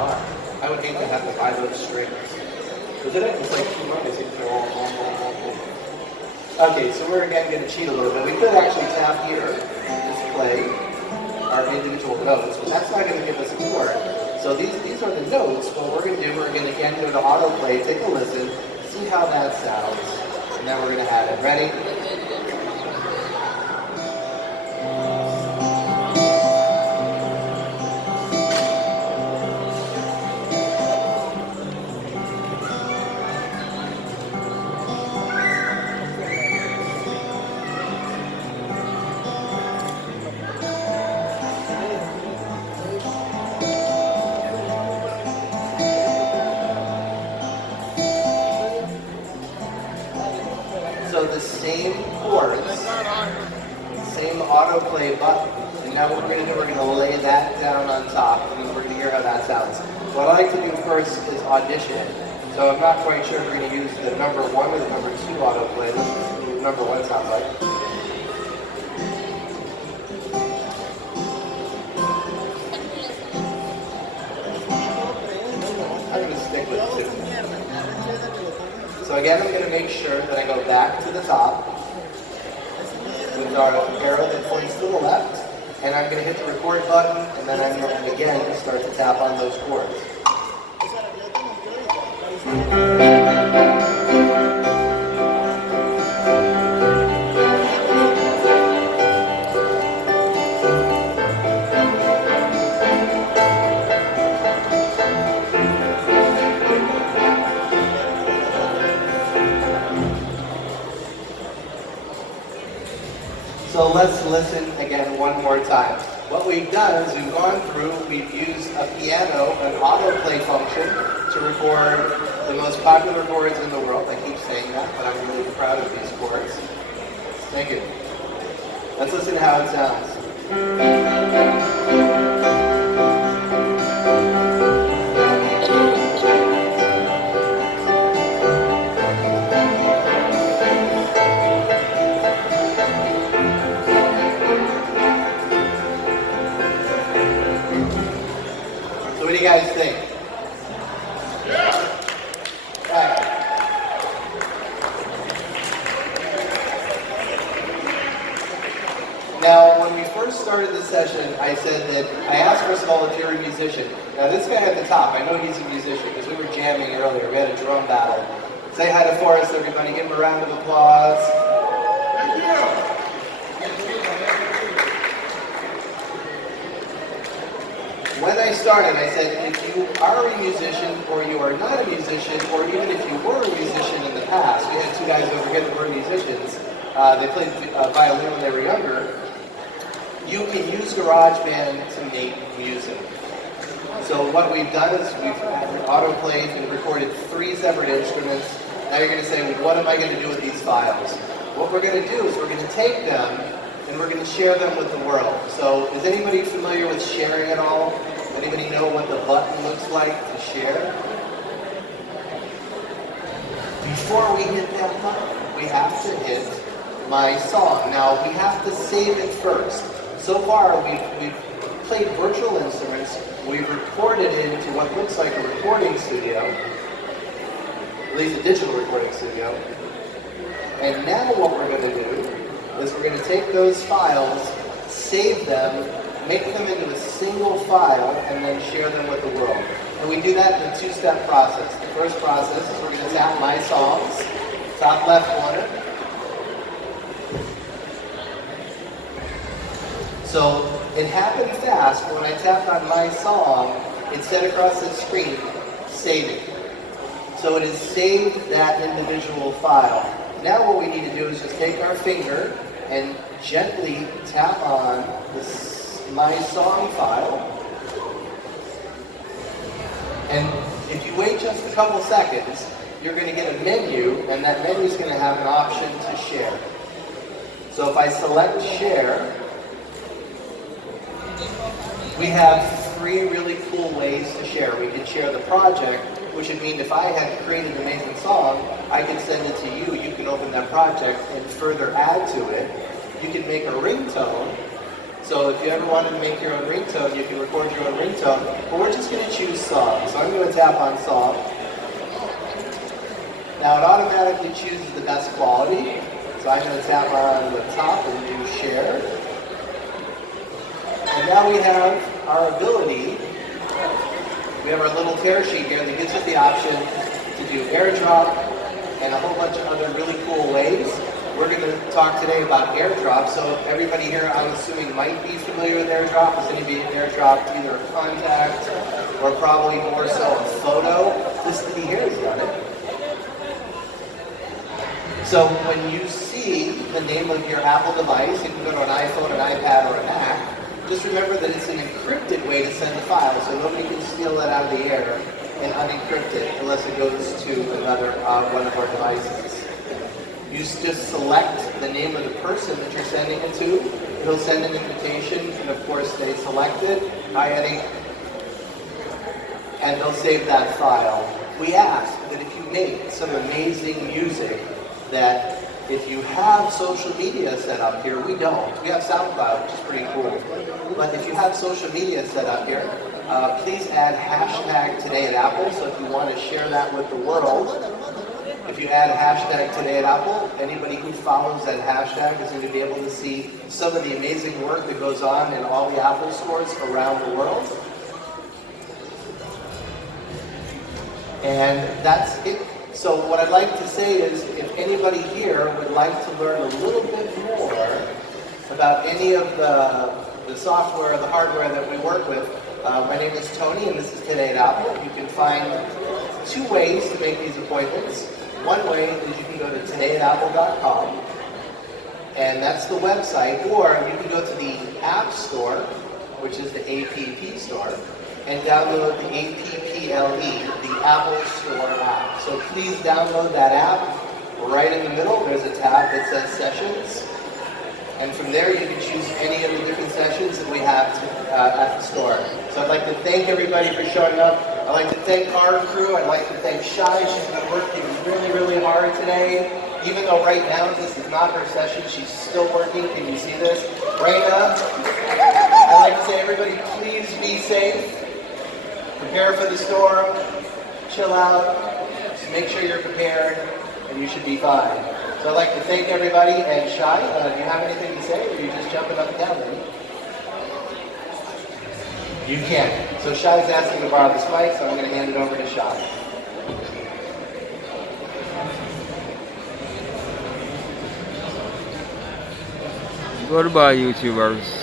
guitar. I would hate to have to buy those strings. But then it's like 2 months, they're all. Okay, so we're again going to cheat a little bit. We could actually tap here and just play our individual notes, but that's not going to give us a chord. So these are the notes. What we're going to do, we're going to again go to autoplay, take a listen, see how that sounds, and then we're going to add it. Ready? So the same chords, same autoplay button, and now what we're going to do, we're going to lay that down on top, and we're going to hear how that sounds. What I like to do first is audition. So I'm not quite sure if we're going to use the number 1 or the number 2 autoplay. This is what number 1 sounds like. I'm going to stick with 2. So again, I'm going to make sure that I go back to the top with our arrow that points to the left, and I'm going to hit the record button, and then I'm going to again start to tap on those chords. So let's listen again one more time. What we've done is we've gone through, we've used a piano, an autoplay function to record the most popular chords in the world. I keep saying that, but I'm really proud of these chords. Thank you. Let's listen to how it sounds. What do you guys think? Yeah. Right. Now, when we first started this session, I said that I asked first of all if you're a musician. Now, this guy at the top, I know he's a musician because we were jamming earlier. We had a drum battle. Say hi to Forrest, everybody. Give him a round of applause. Thank you. When I started, I said, if you are a musician or you are not a musician, or even if you were a musician in the past, we had 2 guys over here that were musicians, they played violin when they were younger, you can use GarageBand to make music. So what we've done is we've autoplayed and recorded 3 separate instruments. Now you're going to say, well, what am I going to do with these files? What we're going to do is we're going to take them and we're going to share them with the world. So is anybody familiar with sharing at all? Anybody know what the button looks like to share? Before we hit that button, we have to hit my song. Now, we have to save it first. So far, we've played virtual instruments. We've recorded it into what looks like a recording studio, at least a digital recording studio. And now what we're going to do is we're going to take those files, save them, make them into a single file, and then share them with the world. And we do that in a 2-step process. The first process is we're going to tap My Songs, top left corner. So it happened fast. When I tapped on My Song, it said across the screen, saving. So it has saved that individual file. Now what we need to do is just take our finger and gently tap on My Song file. And if you wait just a couple seconds, you're going to get a menu, and that menu is going to have an option to share. So if I select share, we have 3 really cool ways to share. We can share the project, which would mean if I had created an amazing song, I could send it to you. You can open that project and further add to it. You can make a ringtone. So if you ever wanted to make your own ringtone, you can record your own ringtone. But we're just going to choose song. So I'm going to tap on song. Now it automatically chooses the best quality. So I'm going to tap on the top and do share. And now we have our ability. We have our little tear sheet here that gives us the option to do AirDrop and a whole bunch of other really cool ways. We're going to talk today about AirDrop. So everybody here, I'm assuming, might be familiar with AirDrop. Is anybody AirDropped either a contact or probably more so a photo? This lady here has done it. So when you see the name of your Apple device, you can go to an iPhone, an iPad, or a Mac. Just remember that it's an encrypted way to send the file, so nobody can steal that out of the air and unencrypt it unless it goes to another one of our devices. You just select the name of the person that you're sending it to. It'll send an invitation, and of course they select it. Hi, Eddie. And they'll save that file. We ask that if you make some amazing music, that if you have social media set up here, we don't. We have SoundCloud, which is pretty cool. But if you have social media set up here, please add hashtag Today at Apple. So if you want to share that with the world, if you add hashtag Today at Apple, anybody who follows that hashtag is going to be able to see some of the amazing work that goes on in all the Apple stores around the world. And that's it. So what I'd like to say is, if anybody here would like to learn a little bit more about any of the software, the hardware that we work with, my name is Tony, and this is Today at Apple. You can find two ways to make these appointments. One way is you can go to todayatapple.com, and that's the website, or you can go to the App Store, which is the APP Store, and download the APPLE, the Apple Store app. So please download that app. Right in the middle, there's a tab that says Sessions. And from there, you can choose any of the different sessions that we have at the store. So I'd like to thank everybody for showing up. I'd like to thank our crew. I'd like to thank Shai. She's been working really, really hard today. Even though right now this is not her session, she's still working. Can you see this? Raina, I'd like to say, everybody, please be safe. Prepare for the storm, chill out, just make sure you're prepared, and you should be fine. So I'd like to thank everybody, and Shai, do you have anything to say, or are you just jumping up and down, baby? You can. So Shai's asking to borrow this mic, so I'm going to hand it over to Shai. Goodbye, YouTubers.